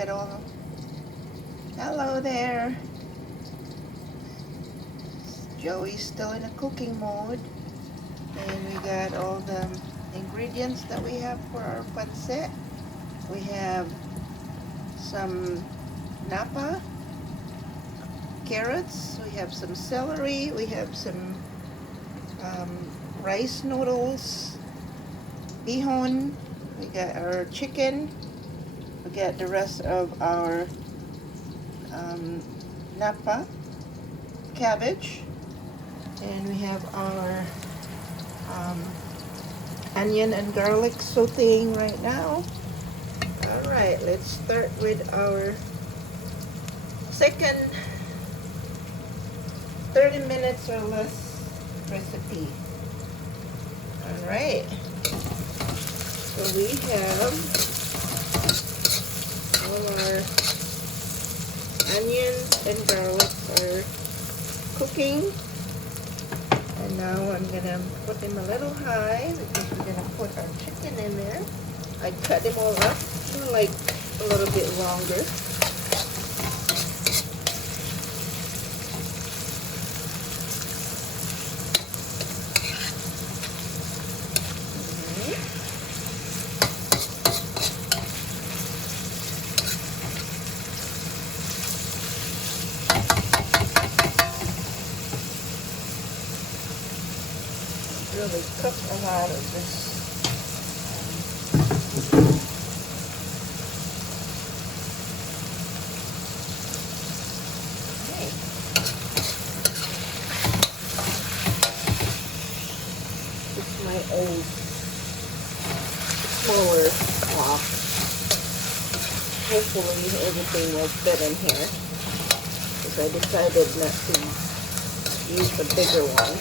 get all... Hello there. Joey's still in a cooking mode. And we got all the ingredients that we have for our pancit. We have some napa, carrots, we have some celery, we have some rice noodles, bihon, we got our chicken, we got the rest of our napa, cabbage, and we have our onion and garlic sauteing right now. Alright, let's start with our second 30 minutes or less recipe. Alright, so we have all our onions and garlic are cooking. And now I'm going to put them a little high because we're going to put our chicken in there. I cut them all up to like a little bit longer. Really cook a lot of this. Okay. This is my old smaller wok. Hopefully everything will fit in here, because I decided not to use the bigger one.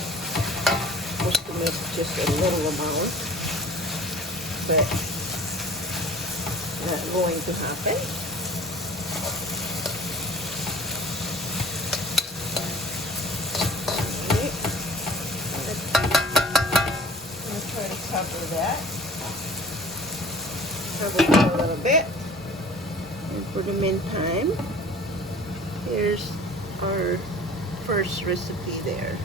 Supposed to make just a little amount, but not going to happen. Alright, I'm going to try to cover that. Cover it a little bit. And for the meantime, here's our first recipe there.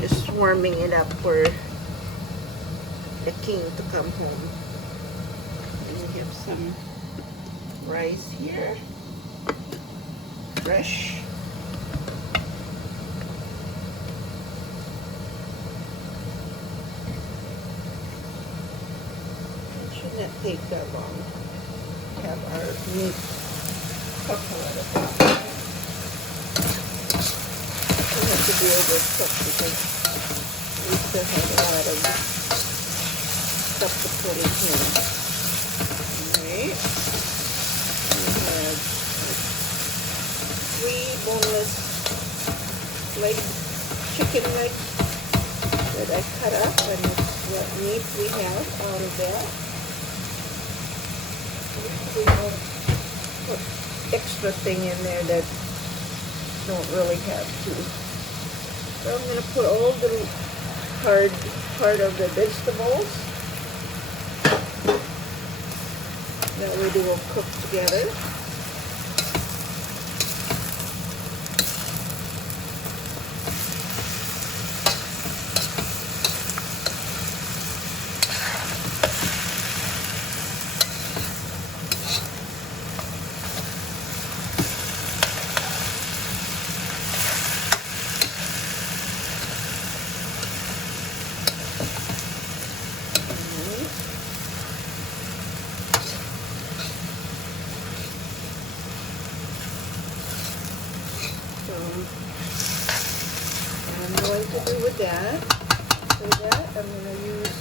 Just warming it up for the king to come home. And we have some rice here, fresh. It should not take that long. We have our meat cooked a little bit. We have to be overcooked because we still have a lot of stuff to put in here. Alright. We have 3 boneless chicken legs that I cut up, and it's what meat we have out of that. We won't put extra thing in there that don't really have to. So I'm going to put all the hard part of the vegetables. That way they will cook together. I'm going to do with that. For that, I'm going to use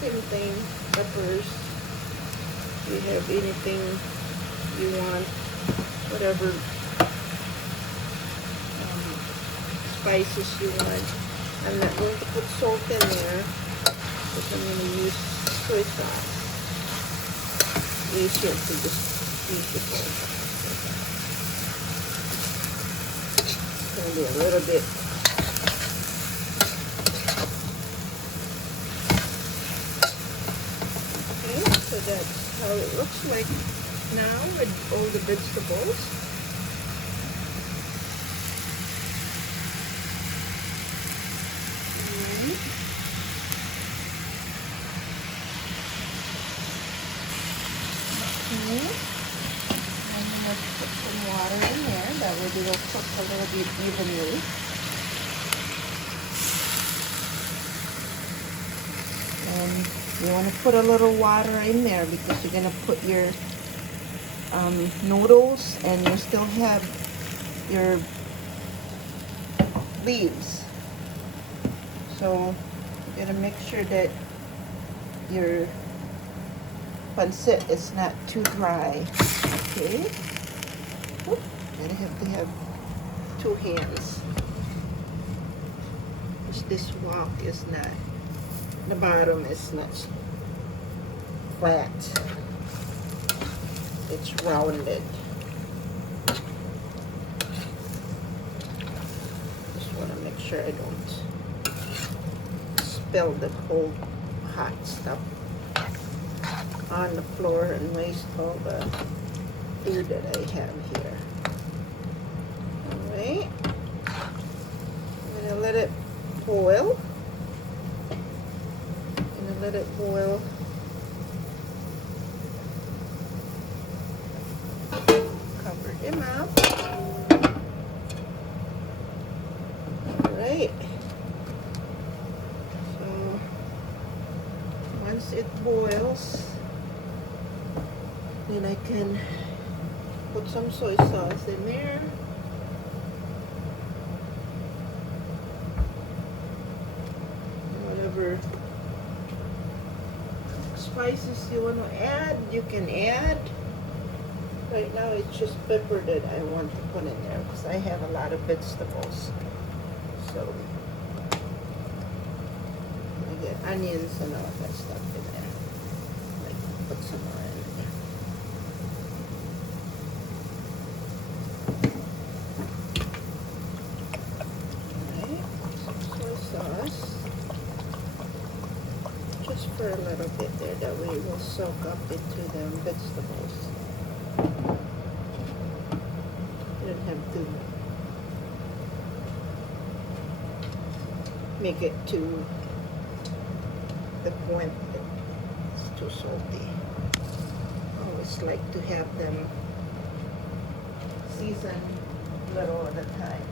same thing, peppers. If you have anything you want, whatever spices you want. I'm not going to put salt in there because I'm going to use soy sauce. Easier to just use the soy sauce. It's going to be a little bit how it looks like now with all the vegetables. Okay. I'm going to put some water in there. That way it will cook a little bit evenly. And you want to put a little water in there because you're going to put your noodles and you still have your leaves. So you got to make sure that your pancit is not too dry. Okay. Oop, gotta have to have 2 hands. This wok is not, the bottom is not flat. It's rounded. Just want to make sure I don't spill the whole hot stuff on the floor and waste all the food that I have here. Alright. I'm going to let it boil. I'm going to let it boil. Cover them up. Alright. So, once it boils, then I can put some soy sauce in there. Whatever spices you want to add, you can add. Right now it's just pepper that I want to put in there because I have a lot of vegetables. So I get onions and all that stuff in there. Like put some more in there. Sauce just for a little bit there, that way it will soak up into the vegetables. You don't have to make it to the point that it's too salty. I always like to have them seasoned little at a time.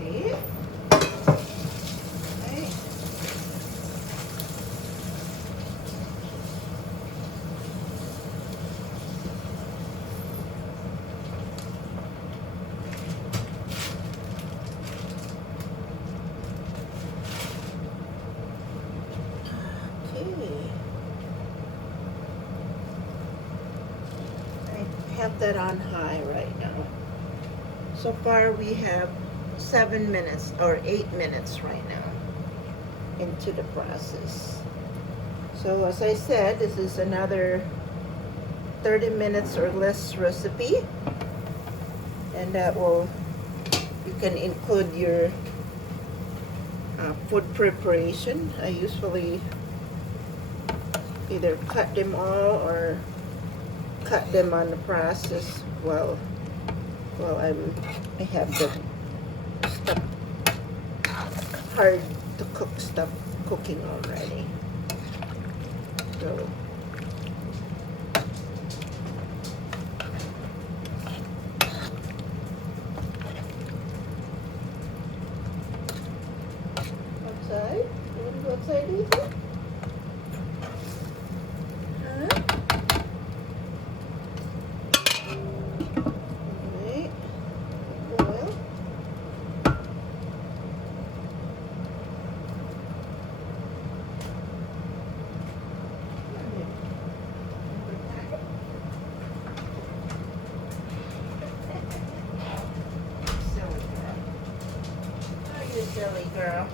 Okay. Have that on high right now. So far we have 7 minutes or 8 minutes right now into the process. So as I said, this is another 30 minutes or less recipe, and that will, you can include your food preparation. I usually either cut them all or cut them on the process while I have the stuff, hard to cook stuff cooking already. So outside? You want to go outside, Ethan? Silly girl.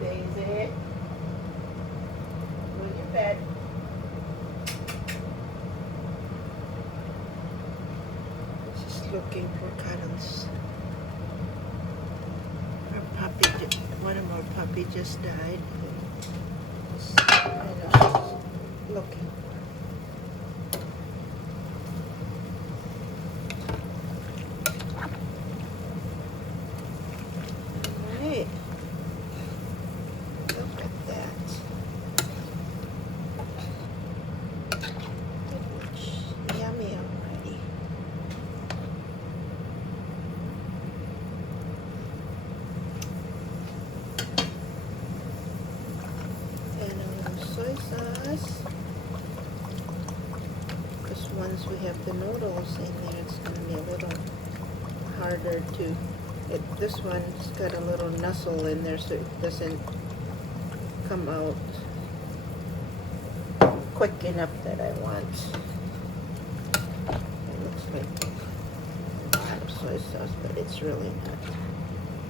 Daisy, go in your bed. Just looking for cuddles. Our puppy, one of our puppy just died. I know, she's looking. Alright. Look at that. It looks yummy already. And a little soy sauce. Because once we have the noodles in there, it's going to be a little harder to. This one's got a little nuzzle in there, so it doesn't come out quick enough that I want. It looks like a lot of soy sauce, but it's really not.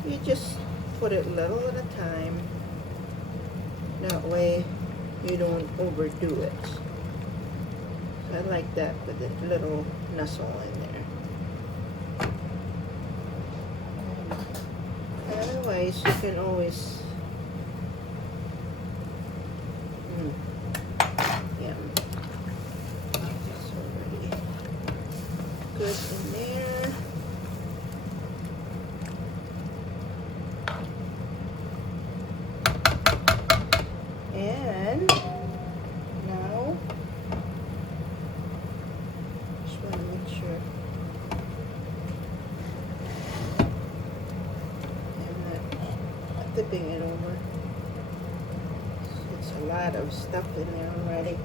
You just put it little at a time. That way you don't overdo it. So I like that with a little nuzzle in there. Otherwise, you can always yum. It's already good in there. And now, just want to make sure flipping it over. It's a lot of stuff in there already.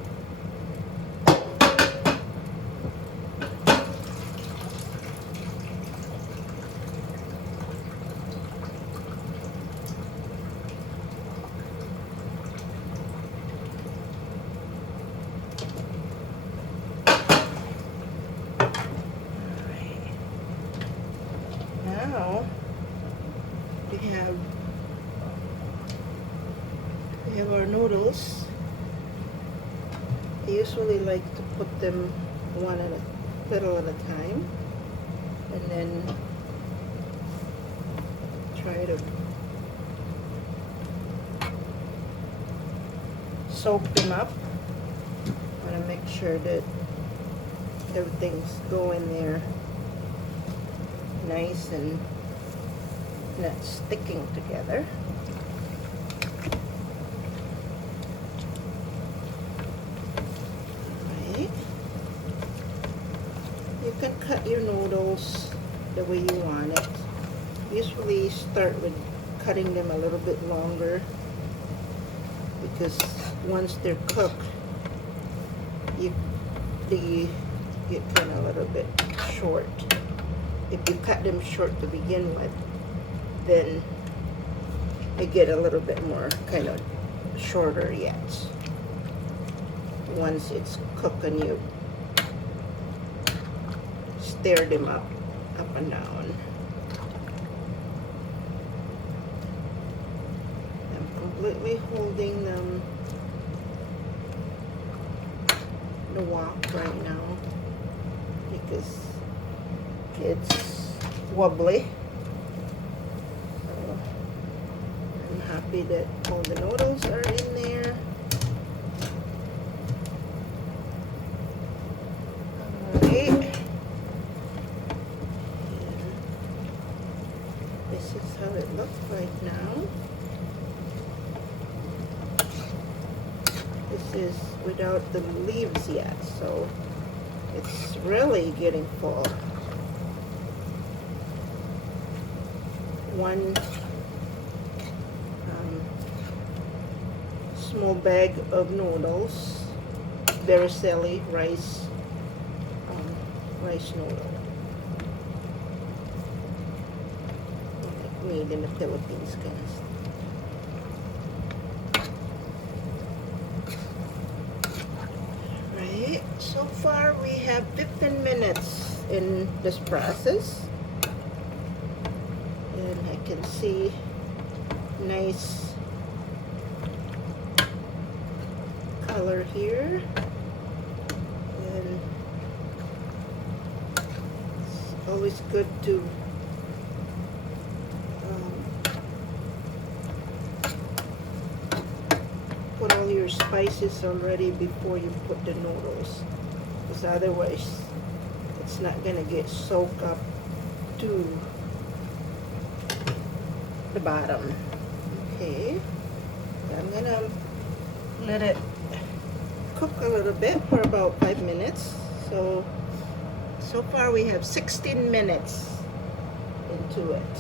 Alright. Now we have our noodles. I usually like to put them one at a little at a time, and then try to soak them up. I want to make sure that everything's going there nice and not sticking together. You can cut your noodles the way you want it. Usually start with cutting them a little bit longer, because once they're cooked, they get kind of a little bit short. If you cut them short to begin with, then they get a little bit more kind of shorter yet. Once it's cooked and you stir them up and down. I'm completely holding them the wok right now because it's wobbly. So I'm happy that all the noodles are in there. Alright. This is how it looks right now. This is without the leaves yet, so it's really getting full. One small bag of noodles, vermicelli rice noodle. Made in the Philippines, guys. Right, so far we have 15 minutes in this process, and I can see nice color here. And it's always good to put all your spices already before you put the noodles, because otherwise it's not gonna get soaked up to the bottom. Okay, I'm gonna let it cook a little bit for about 5 minutes. So far we have 16 minutes into it,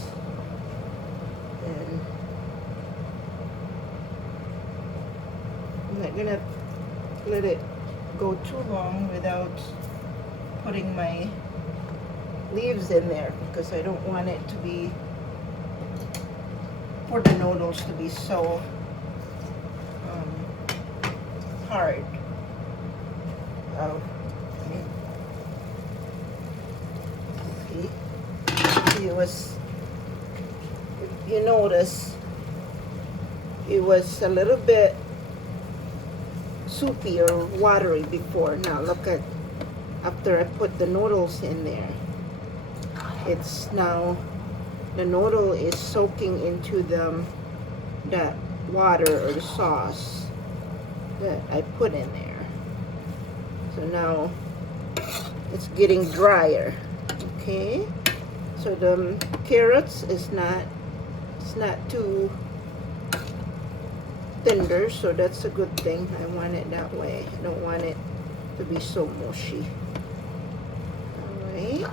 and I'm not gonna let it go too long without putting my leaves in there, because I don't want it to be, for the noodles to be so hard. Okay. It was, if you notice, it was a little bit soupy or watery before. Now look at, after I put the noodles in there, it's now, the noodle is soaking into that water or the sauce that I put in there. So now it's getting drier. Okay, so the carrots is not, it's not too tender, so that's a good thing. I want it that way. I don't want it to be so mushy. All right.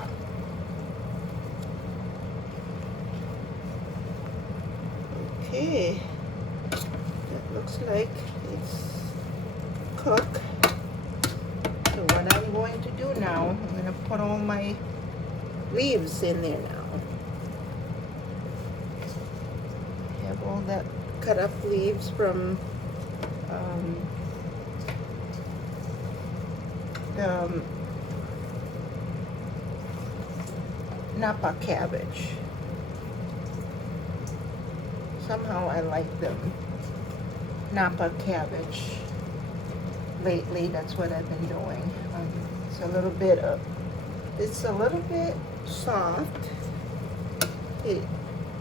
Okay, that looks like it's cooked. So what I'm going to do now, I'm going to put all my leaves in there now. I have all that cut up leaves from the Napa cabbage. Somehow I like them Napa cabbage lately. That's what I've been doing. It's a little bit of, it's a little bit soft. It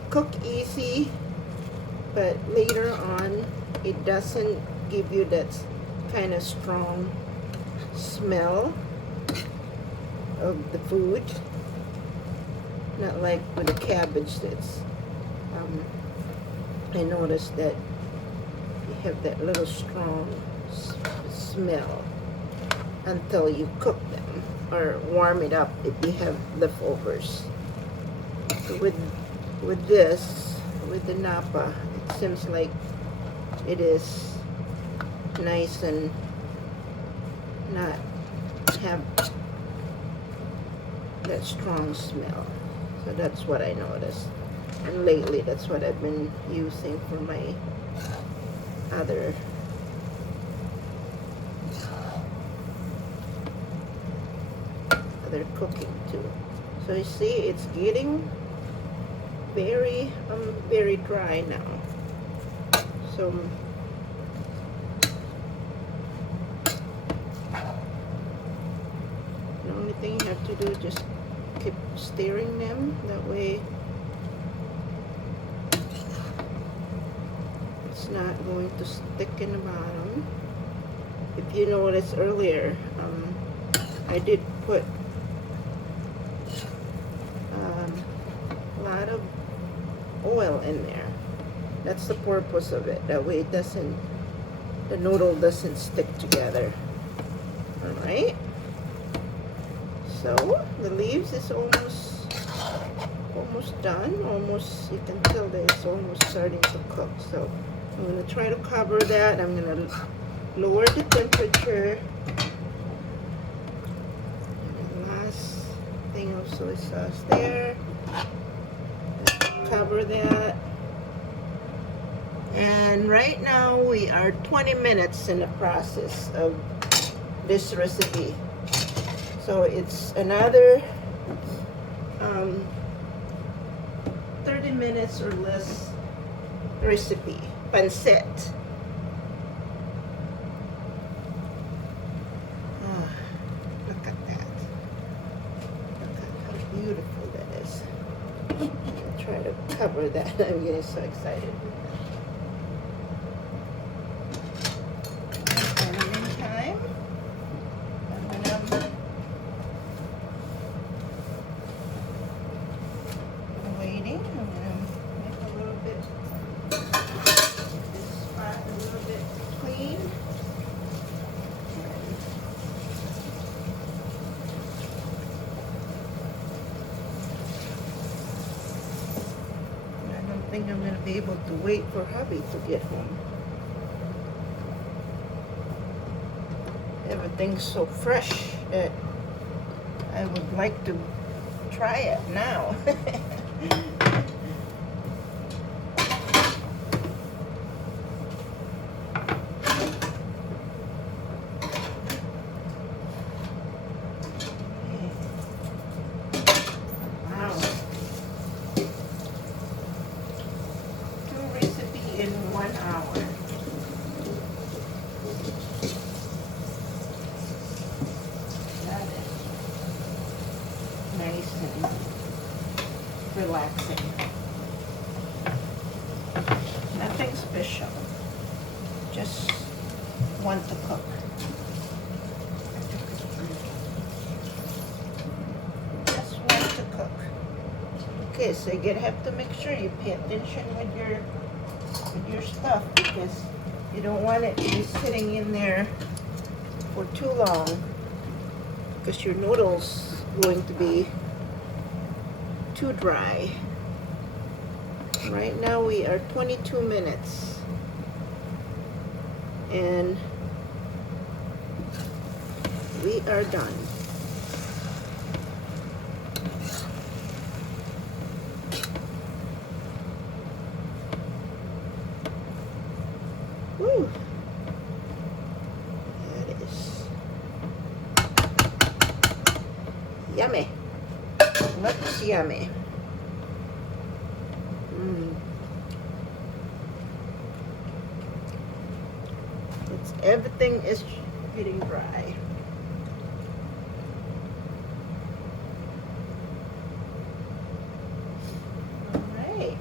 cook easy, but later on it doesn't give you that kind of strong smell of the food. Not like with the cabbage that's I noticed that you have that little strong smell until you cook them or warm it up if you have leftovers. So with this, with the Napa, it seems like it is nice and not have that strong smell. So that's what I noticed. And lately, that's what I've been using for my other cooking too. So you see, it's getting very dry now. So the only thing you have to do is just keep stirring them. That way it's not going to stick in the bottom. If you noticed earlier, I did put a lot of oil in there. That's the purpose of it. That way it doesn't, the noodle doesn't stick together. Alright, so the leaves is almost done. Almost, you can tell that it's almost starting to cook. So I'm going to try to cover that. I'm going to lower the temperature. And the last thing of soy sauce there. Cover that. And right now we are 20 minutes in the process of this recipe. So it's another 30 minutes or less recipe. Pancit. cover that. I'm getting so excited. In the meantime, I'm waiting. I'm gonna make a little bit this spot a little bit clean. I don't think I'm gonna be able to wait for hubby to get home. Everything's so fresh that I would like to try it now. Wow. 2 recipes in 1 hour. That is nice and relaxing. Nothing special. Just want to cook. Just want to cook. Okay, so you have to make sure you pay attention with your stuff, because you don't want it to be sitting in there for too long, because your noodles going to be too dry. Right now we are 22 minutes and we are done. Woo! That is yummy. Looks yummy. Everything is getting dry. All right.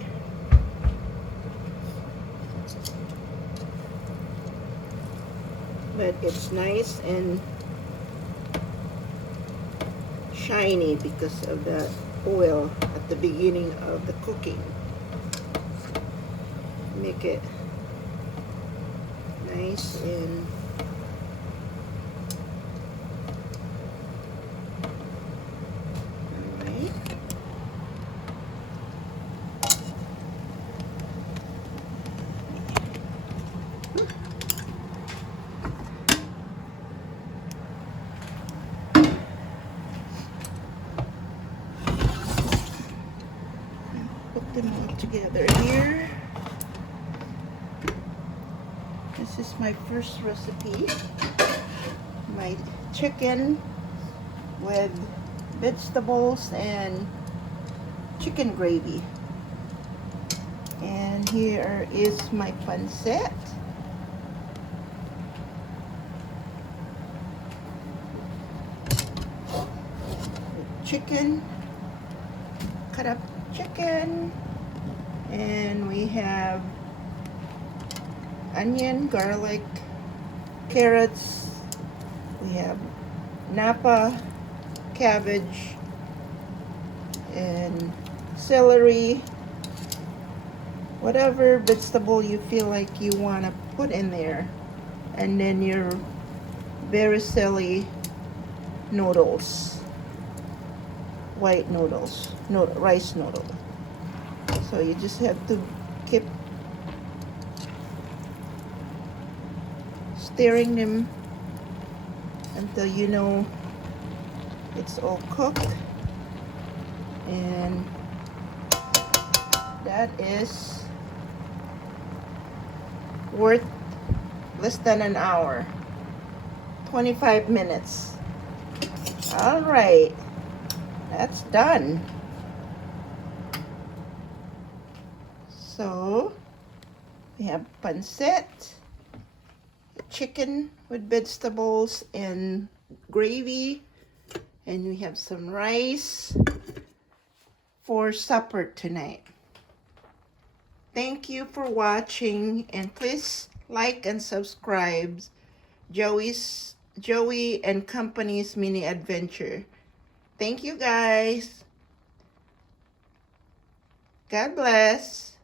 But it's nice and shiny because of the oil at the beginning of the cooking. Make it nice and alright. Put them all together here. This is my first recipe. My chicken with vegetables and chicken gravy. And here is my pancit. Chicken, cut up chicken, and we have onion, garlic, carrots, we have napa, cabbage, and celery, whatever vegetable you feel like you want to put in there, and then your vermicelli noodles, white noodles, rice noodle. So you just have to keep stirring them until you know it's all cooked. And that is worth less than an hour, 25 minutes. All right, that's done. So we have pancit, chicken with vegetables and gravy, and we have some rice for supper tonight. Thank you for watching, and please like and subscribe Joey and Company's mini adventure. Thank you guys. God bless.